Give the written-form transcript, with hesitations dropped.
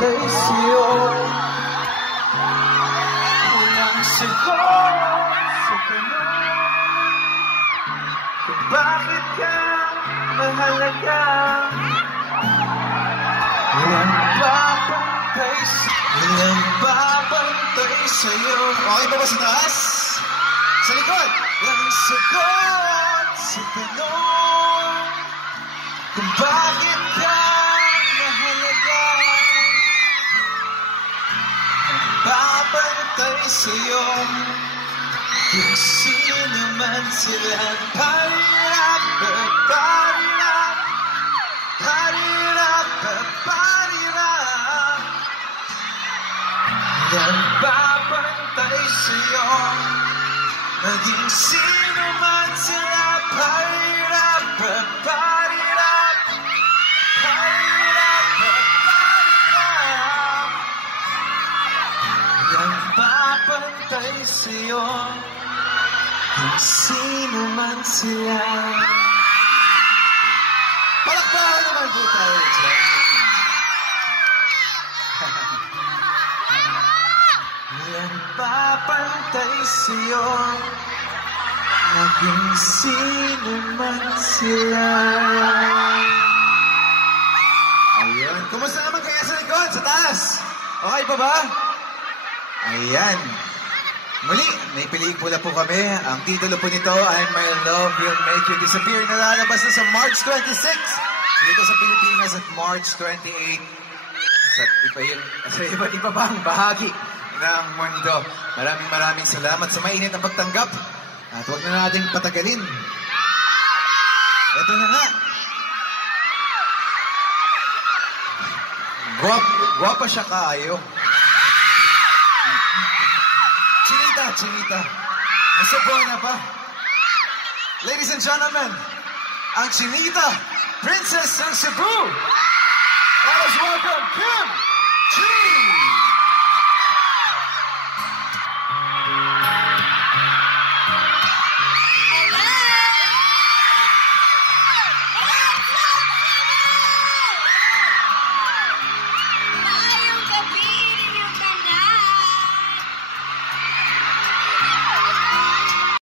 bantay sa'yo. Walang sagot sa tanong kung bakit ka mahalaga. Walang babantay sa'yo. Okay ba sa taas? Sa likod! Walang sagot sa tanong kung bakit ka mahalaga. Babantay sa'yo kung sino man sila. Parirap, parirap, parirap, parirap. Nagbabantay sa'yo maging sino man sila. Parirap, parirap, parirap, parirap. Nagbabantay sa'yo kung sino man sila. Palakpakan naman po tayo dyan. Nagbabantay sa'yo maging sino man sila. Ayun. Kumusta naman kaya sa likod? Sa taas? Okay pa ba? Ayan. Muli, may pelikula po kami. Ang titulo po nito ay My Love Will Make You Disappear. Nalalabas na sa March 26 dito sa Pilipinas at March 28 sa iba't iba bang bahagi ng mundo. Maraming salamat sa mainit na pagtanggap. At huwag na nating patagalin. Ito na nga. Guwapa siya kaayo. Chinita. Nasa buwan na pa. Ladies and gentlemen, ang Chinita, Princess ng Cebu. Let us welcome Kim Chi!